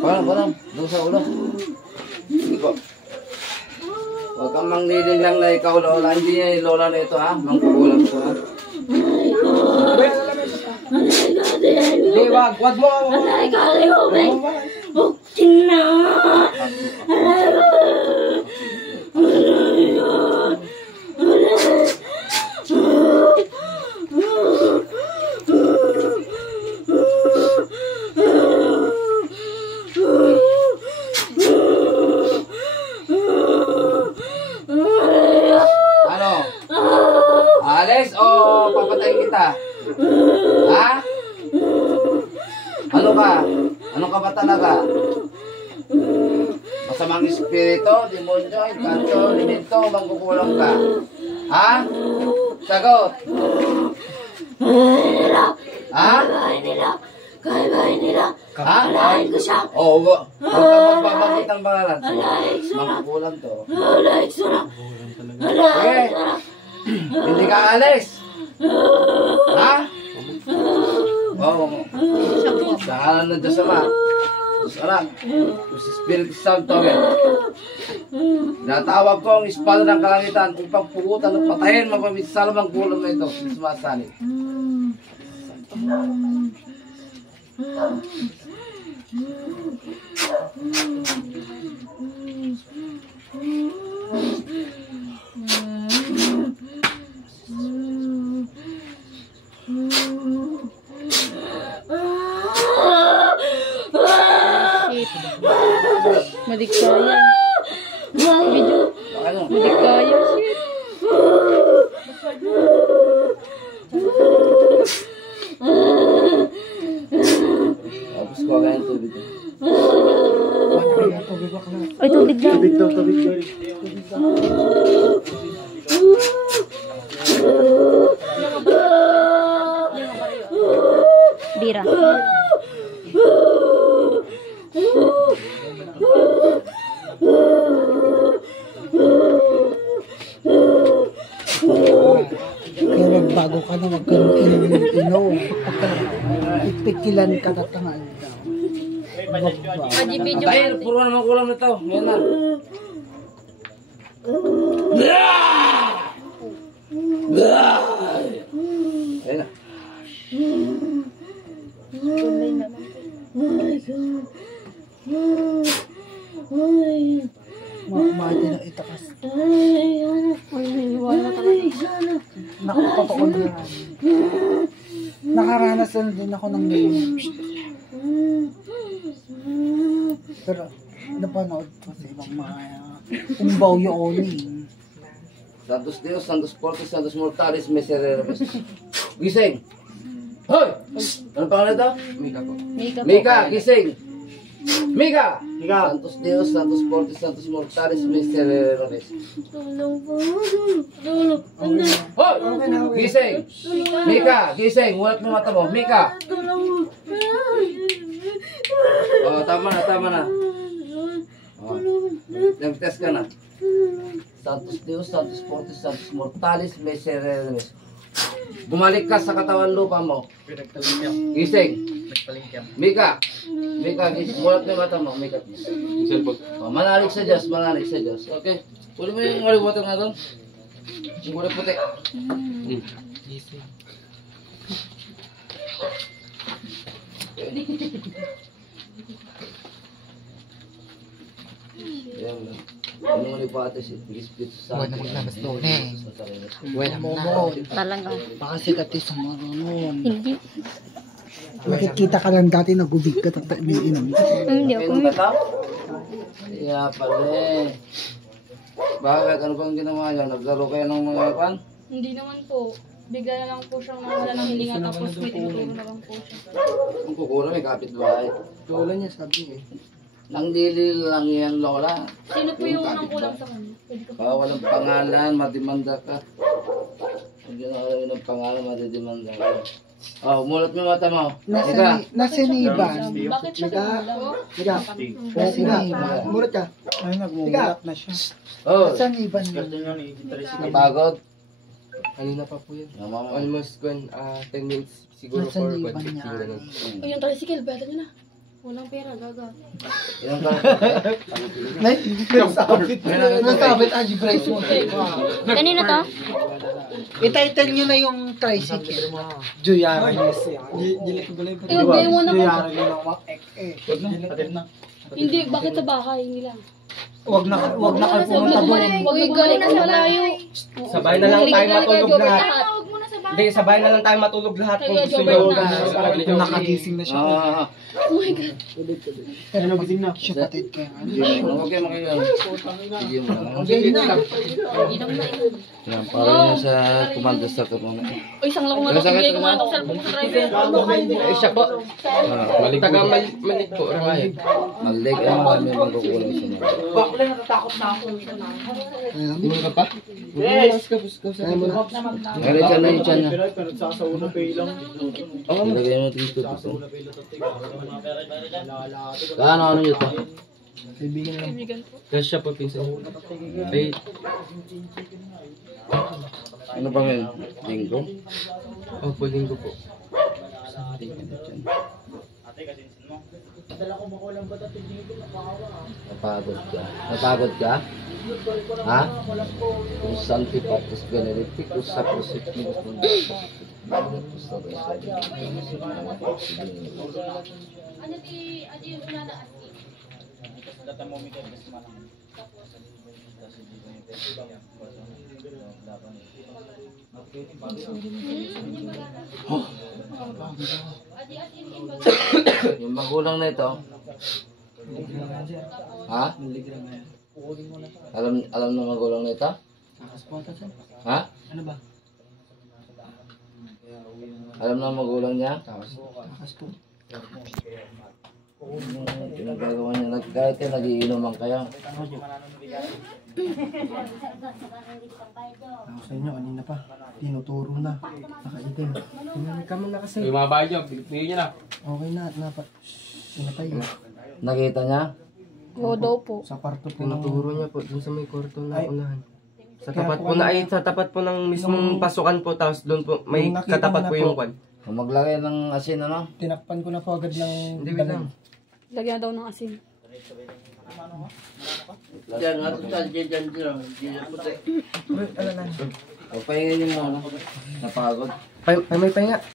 Parang. Doon sa ulo. Iko. Huwag kang manglilin lang na ikaw, Lola. Hindi niya yung Lola na ito, ha? Mangkukulang ko, ha? Hindi, wag mo. Alay ka, alay mo, buktin na. Alay mo. Ano? Alis o papatayin kita? Ha? Ano ka? Ano ka ba talaga? Masamang espiritu, demonyo, kanto, limito, mangkukulang ka. Ha? Sagot. Ha? Kaibahin nila. Ha? Alahin ko siya. Oo, huwag ka magbabanggit ang pangalan. Mangkukulang to. Alahin ko na. Okay. Hindi ka alis. Ha? Oo. Sa kanan ng Diyos Ama. Diyos Anak. Diyos Espiritu Santo. Natawag ko ang espada ng kalangitan upang pugutan at patayin mapamisalam ang gulang na ito. Sumasanib. Madikaya. Video. Ano? Madikaya. Shit. Tapos ko agad yung tubig. Ay, tubig lang. Tubig. Bira. Kaya magbago ka na, wag ka nang inom. Ipikilan ka na tangal daw. Aji video. Tayo, puro naman kulang na ito. Ngayon na. Ayun na. Mati na itakas. Wala talaga. Nakapapakon na. Nakaranas na din ako ng ganyan. Pero napanood ko sa ibang mga umbaw yun eh. Santos Dios, Santos Portes, Santos Mortalis, Miserere. Gising! Hoy! Ano pangalan ito? Mika po. Mika, gising! Mika! Mika! Santos Dios, Santos Portes, Santos Mortalis, Miserere. Hoy! Gising! Mika, gising! Mulat mo mata mo. Mika! Oh, tama na. Oh, nag-test ka na. Santos Dios, Santos Portes, Santos Mortalis, Miserere. Bumalik ka sa katawan lupa mo. Gising. Mika. Gising. Mulat mo yung mata mo. Mika. Oh, manalig sa Diyos. Okay. Uli mo yung ngalibutan nga doon. Yung kulay puti. Yan lang. Ano mo ni Pates, Espiritu Santo. Huwag na maglabas doon eh. Huwag mo. Talaga. Baka sikati sa marunong. Hindi. Makikita ka lang dati nagubig ka at umiinom. Hindi ako. Kainom ka tao? Kaya pala eh. Bakit? Ano bang ginawa niya? Naglaro kayo ng mga pan? Hindi naman po. Bigla na lang po siyang nawala ng hilinga tapos may tinuturo na lang po siya. Kung kukulang, may kapitbahay. Lola niya sabi eh. Nang dili lang yan, Lola. Sino po yung unang kulang sa kanya? Pwede ko po. Walang pangalan, madimanda ka. Pag yun alam ng pangalan, madidimanda ka. Oh, mulat mo yung mata mo. Ika. Nasa ni Ivan. Bakit siya tinuturo? Ika. Nasa ni Ivan. Mulat ka. Ay, nagmumulat na siya. Oh, Nasa ni Ivan. napagod. Kanina pa po yun. Mama. Almost 10 minutes siguro Nasa for ni 1:15 Ivan niya. ganun. O yung tricycle, beta niya na. Walang pera, gaga. Ilang ka? Nasabit Angie Bryce mo. Kanino to? I-title nyo na yung tricycle. Juyara. Bigay mo na po. Hindi, bakit sa bahay nila? Wag na kayo pumunta doon. Huwag galing na sa malayo. Sabay na lang tayo matulog lahat. Huwag mo na sa bahay. Hindi, sabay na lang tayo matulog lahat kung Kaya gusto Jobert nyo. na. Nakagising na siya. Oh my God. Ano gising na? Siya patid kayo. Huwag kayo makilang. Sige mo lang. Sige na. Yan, parang yung sa commander sa muna. O, isang lang na bigay ko nga itong cellphone ko sa driver. Eh, siya po. Taga Malik po, Rangay. Malik ang marami magkukulang sa mga. Hindi ka pa? Ngayon ka na yung tiyan niya. Ilagay mo dito. Ano nyo ito? Kaibigan ko. Kasi siya po, pinsan. Ay, Ano ba ngayon? Linggo? opo, linggo po. Napagod ka? Napagod ka? Ha? Kung santi patos benedicticus sa prosecutus mundus. Yung magulang na ito. Ha? Alam ng magulang na ito? Ha? Ano ba? Alam ng magulang niya? Pinagagawa niya. Kahit kayo nagiinuman kayo. Ako sa inyo, kanina pa. Tinuturo na. Nakaitim. Tumamig ka muna kasi. Yung mga bahay nyo, pinigyan nyo na. Okay na. Pinatay. Nakita niya? Oo daw po. Sa kwarto po. Tinuturo niya po dun sa may kwarto na Ay. unahan. Sa Kaya tapat po po na, ano- ay sa tapat po ng mismong pasukan po, tapos doon po, may Nung nakita katapat mo na po po. yung kwan. Kung maglagay ng asin ano? Tinakpan ko na po agad ng Hindi, wait lang. Lagyan daw ng asin. Diyan, ato sa dyan. Ano na? O, pahingin niyo muna. Napagod. May pahinga.